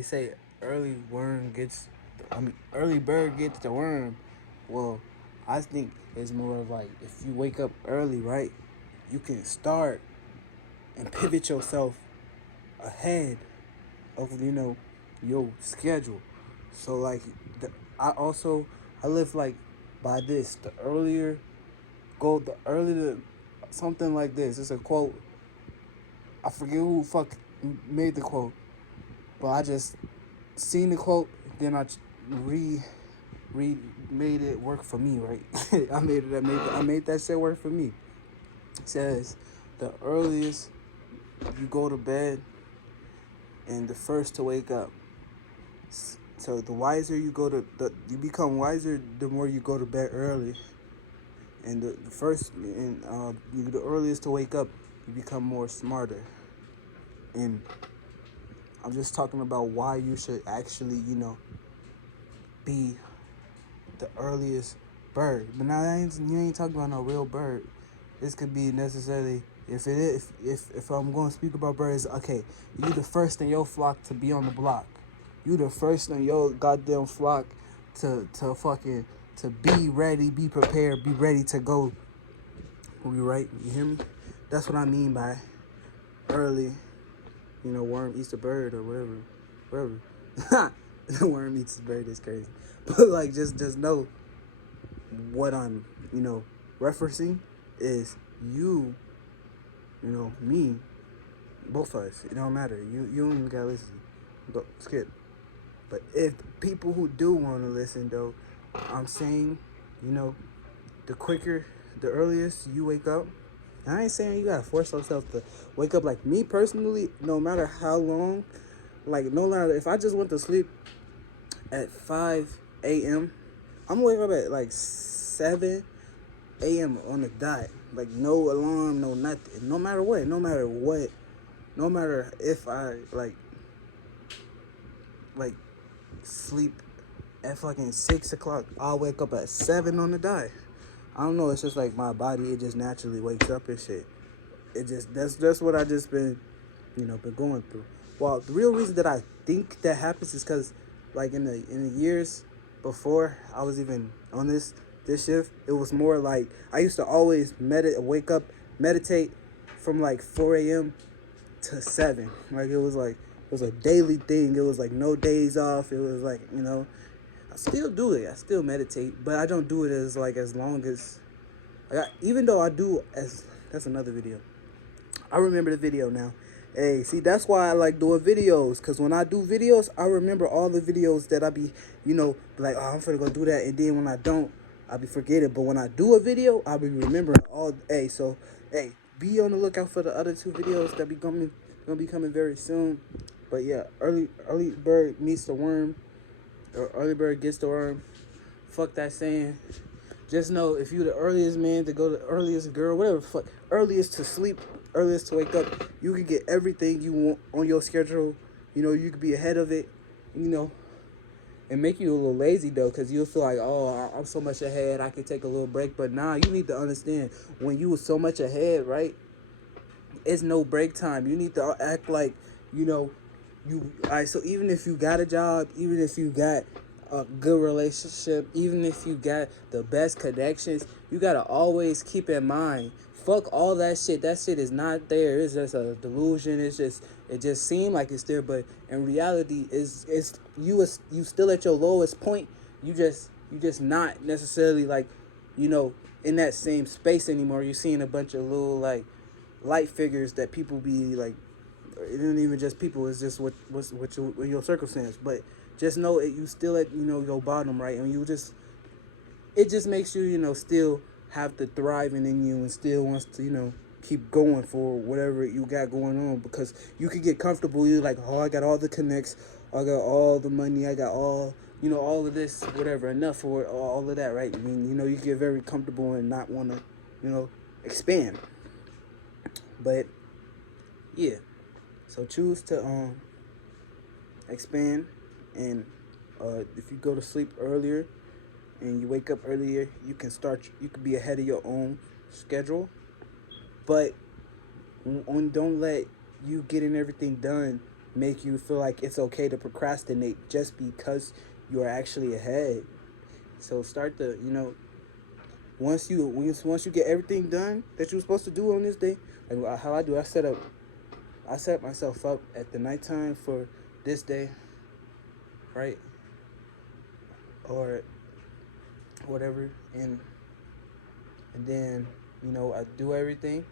They say early bird gets the worm. Well, I think it's more of like if you wake up early, right? You can start and pivot yourself ahead of your schedule. So like, the, I also I live like by this. The earlier something like this. It's a quote. I forget who made the quote, but I just seen the quote, then I re re made it work for me, right? I made that shit work for me. It says the earliest you go to bed and the first to wake up. So the wiser you go to the you become wiser the more you go to bed early. And the first and you the earliest to wake up, you become more smarter. And I'm just talking about why you should actually, be the earliest bird. But now you ain't talking about no real bird. This could be necessarily if it is if I'm going to speak about birds. Okay, you the first in your flock to be on the block. You the first in your goddamn flock to be ready, be prepared, be ready to go. Are we right? You hear me? That's what I mean by early. Worm eats the bird or whatever, whatever. The worm eats the bird is crazy, but like just know what I'm referencing is you me, both of us. It don't matter. You don't even gotta listen. Go skip. But if people who do want to listen though, I'm saying you know the quicker, the earliest you wake up. I ain't saying you gotta force yourself to wake up. Like me personally, no matter how long, like no matter if I just went to sleep at 5 a.m., I'm gonna wake up at like 7 a.m. on the dot. Like no alarm, no nothing. No matter if I like sleep at fucking 6 o'clock, I'll wake up at 7 on the dot. I don't know. It's just like my body. It just naturally wakes up and shit. It just that's what I just been going through. Well, the real reason that I think that happens is because, like in the years before I was even on this shift, it was more like I used to always wake up, meditate from like 4 a.m. to 7. Like it was a daily thing. It was like no days off. It was like I still do it. I still meditate, but I don't do it as long as even though I do as that's another video. I remember the video now. Hey, see, that's why I like doing videos. Because when I do videos, I remember all the videos that I be, like, oh, I'm finna go do that. And then when I don't, I be forgetting. But when I do a video, I'll be remembering all. Hey, so, hey, be on the lookout for the other two videos that gonna be coming very soon. But yeah, early bird meets the worm. Or early bird gets the worm. Fuck that saying. Just know if you the earliest man to go, the earliest girl, whatever the fuck, earliest to sleep, earliest to wake up, you can get everything you want on your schedule. You could be ahead of it, you know, and make you a little lazy though, because you'll feel like, oh, I'm so much ahead, I can take a little break. But nah, you need to understand when you were so much ahead, right? It's no break time. You need to act like, you know, all right. So even if you got a job, even if you got a good relationship, even if you got the best connections, you gotta always keep in mind. Fuck all that shit. That shit is not there. It's just a delusion. It just seemed like it's there, but in reality, you still at your lowest point. You just not necessarily like, you know, in that same space anymore. You're seeing a bunch of little like light figures that people be like. It isn't even just people. It's just what your circumstance. But just know it. You still at your bottom, right? And it just makes you still have the thriving in you and still wants to keep going for whatever you got going on, because you could get comfortable. You're like, oh, I got all the connects, I got all the money, I got all of this, whatever, enough for all of that, right? I mean, you get very comfortable and not want to expand. But yeah, so choose to expand. And if you go to sleep earlier and you wake up earlier, you can be ahead of your own schedule. But don't let you getting everything done make you feel like it's okay to procrastinate just because you're actually ahead. So start to, once you get everything done that you're supposed to do on this day, like how I do, I set myself up at the nighttime for this day, right? Or whatever, and then I do everything,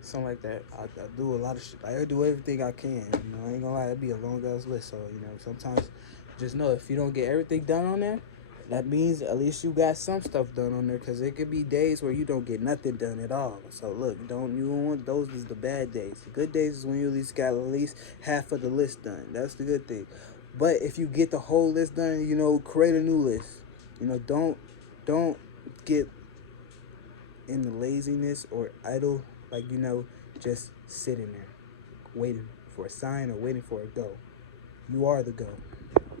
something like that. I do a lot of shit. I do everything I can. I ain't gonna lie, it'd be a long ass list. So sometimes just know if you don't get everything done on there, that means at least you got some stuff done on there. Cause it could be days where you don't get nothing done at all. So look, you don't want those is the bad days. The good days is when you at least got at least half of the list done. That's the good thing. But if you get the whole list done, create a new list. Don't get in the laziness or idle, like just sitting there waiting for a sign or waiting for a go. You are the go.